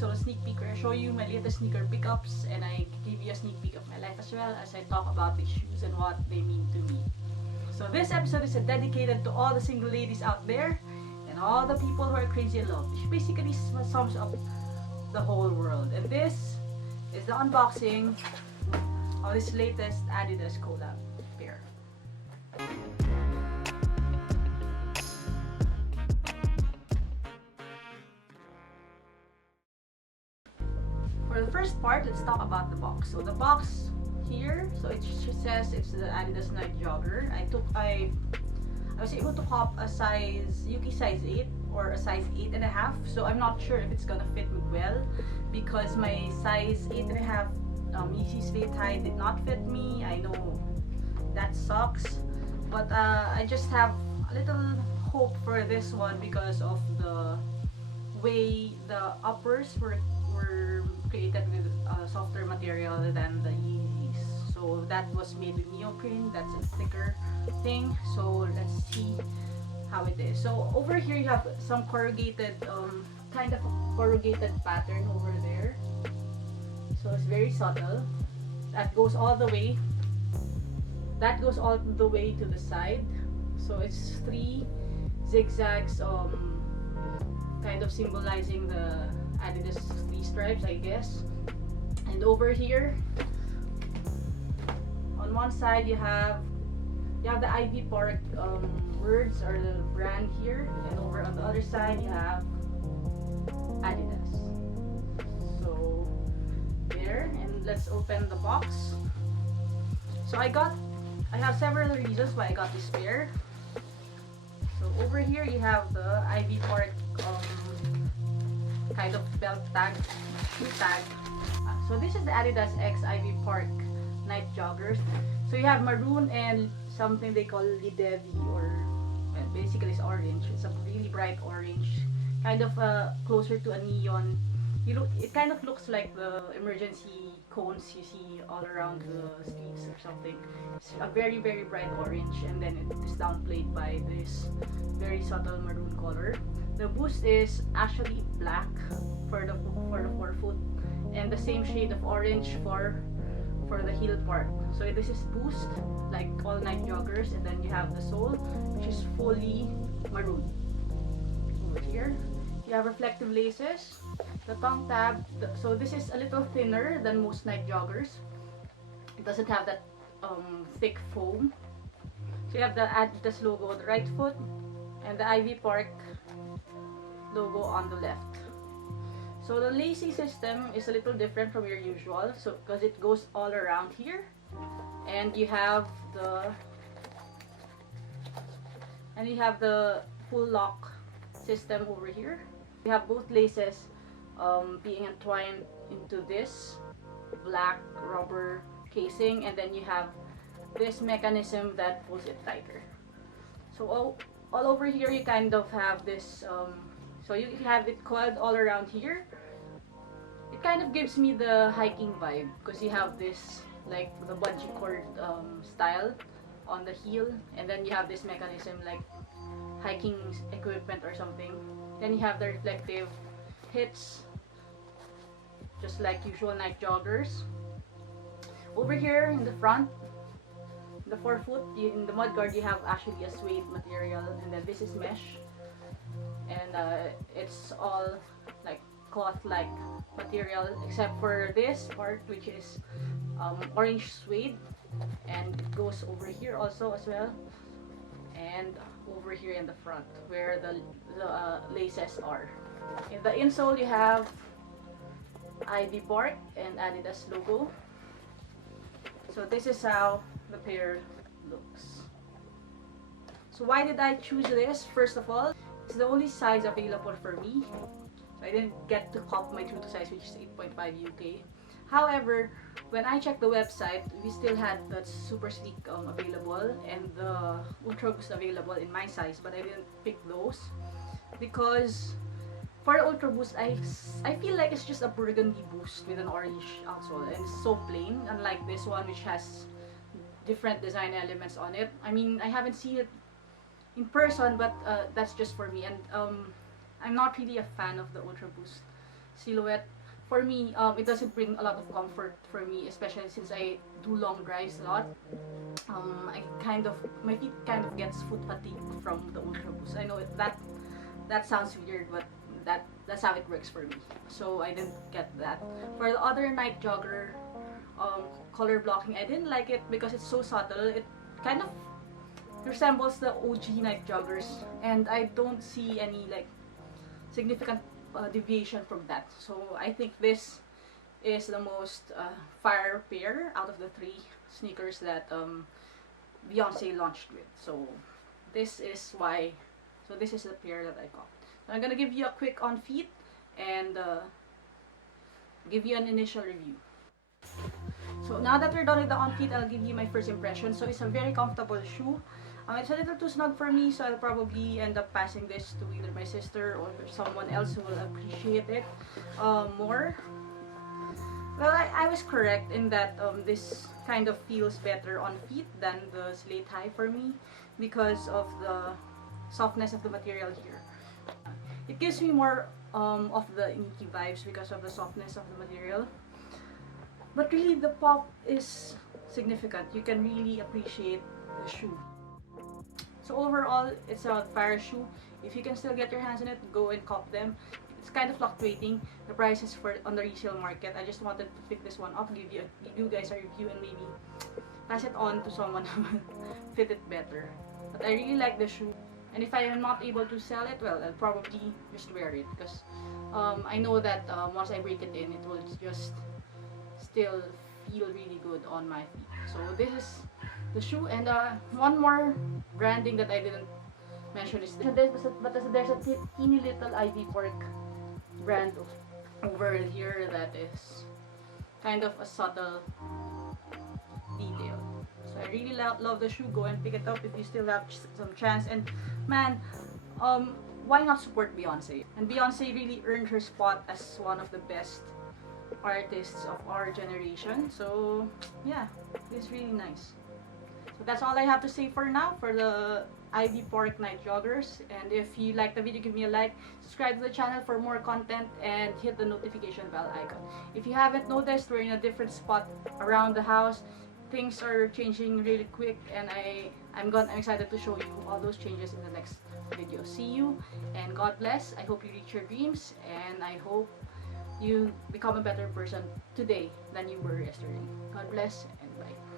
this little sneak peek where I show you my latest sneaker pickups and I give you a sneak peek of my life as well as I talk about these shoes and what they mean to me. So this episode is dedicated to all the single ladies out there and all the people who are crazy in love, which basically sums up the whole world. And this is the unboxing of this latest Adidas collab pair. For the first part, let's talk about the box. So the box here, so it says it's the Adidas Nite Jogger. I was able to cop a size Yuki size 8 or a size 8.5. So I'm not sure if it's gonna fit me well because my size 8.5 Yeezy Slate High did not fit me. I know that sucks, but I just have a little hope for this one because of the way the uppers were created with softer material than the Yeezys. So that was made with neoprene. That's a thicker thing. So let's see how it is. So over here you have some corrugated, kind of a corrugated pattern over there. So it's very subtle. That goes all the way. That goes all the way to the side. So it's 3 zigzags, kind of symbolizing the Adidas 3 stripes, I guess. And over here, on one side you have the Ivy Park words or the brand here, and over on the other side you have Adidas. So there, and let's open the box. So I have several reasons why I got this pair. So over here you have the Ivy Park kind of belt tag, shoe tag. So this is the Adidas X Ivy Park Nite Joggers. So you have maroon and something they call lidevi, or well, basically it's orange. It's a really bright orange, kind of closer to a neon. It kind of looks like the emergency cones you see all around the streets or something. It's a very bright orange, and then it is downplayed by this very subtle maroon color. The boost is actually black for the forefoot, and the same shade of orange for the heel part. So this is boost like all Nite joggers, and then you have the sole, which is fully maroon. Over here you have reflective laces. The tongue tab, so this is a little thinner than most Nite joggers. It doesn't have that thick foam. So you have the Adidas logo on the right foot and the Ivy Park logo on the left. So the lacing system is a little different from your usual, so because it goes all around here, and you have the full lock system over here. You have both laces being entwined into this black rubber casing, and then you have this mechanism that pulls it tighter. So all over here you kind of have this, so you have it coiled all around here. It kind of gives me the hiking vibe because you have this like the bungee cord style on the heel, and then you have this mechanism like hiking equipment or something. Then you have the reflective hits, just like usual Nite joggers. Over here in the front, the forefoot, in the mudguard, you have actually a suede material, and then this is mesh, and it's all like cloth-like material except for this part, which is orange suede, and it goes over here also as well, and over here in the front where the laces are. In the insole you have Ivy Park and Adidas logo. So this is how the pair looks. So why did I choose this? First of all, it's the only size available for me. So I didn't get to cop my true to size, which is 8.5 UK. However, when I checked the website, we still had the super sleek available and the ultra boost available in my size, but I didn't pick those because for the ultra boost, I feel like it's just a burgundy boost with an orange outsole, and it's so plain, unlike this one which has different design elements on it. I mean, I haven't seen it in person, but that's just for me, and I'm not really a fan of the ultra boost silhouette. For me, it doesn't bring a lot of comfort for me, especially since I do long drives a lot. My feet kind of gets foot fatigue from the Ultra Boost. I know that sounds weird, but that's how it works for me. So I didn't get that. For the other Nite Jogger color blocking, I didn't like it because it's so subtle. It kind of resembles the OG Nite Joggers, and I don't see any like significant deviation from that. So I think this is the most fire pair out of the three sneakers that Beyonce launched with. So this is why. So this is the pair that I got. So I'm gonna give you a quick on feet and give you an initial review. So now that we're done with the on feet, I'll give you my first impression. So it's a very comfortable shoe. It's a little too snug for me, so I'll probably end up passing this to either my sister or someone else who will appreciate it more. Well, I was correct in that this kind of feels better on feet than the Slate High for me because of the softness of the material here. It gives me more of the Nike vibes because of the softness of the material. But really, the pop is significant. You can really appreciate the shoe. So overall, it's a fire shoe. If you can still get your hands on it, go and cop them. It's kind of fluctuating, the prices for on the resale market. I just wanted to pick this one up, give you guys a review, and maybe pass it on to someone who will fit it better. But I really like the shoe. And if I am not able to sell it, well, I'll probably just wear it because I know that once I break it in, it will just still feel really good on my feet. So this is the shoe, and one more branding that I didn't mention is there's a teeny little Ivy Pork brand over here that is kind of a subtle detail. So I really love the shoe. Go and pick it up if you still have some chance. And man, why not support Beyonce? And Beyonce really earned her spot as one of the best artists of our generation. So yeah, it's really nice. So that's all I have to say for now for the Ivy Pork Nite Joggers. And if you like the video, give me a like, subscribe to the channel for more content, and hit the notification bell icon. If you haven't noticed, we're in a different spot around the house. Things are changing really quick, and I'm excited to show you all those changes in the next video. See you, and God bless. I hope you reach your dreams, and I hope you become a better person today than you were yesterday. God bless, and bye.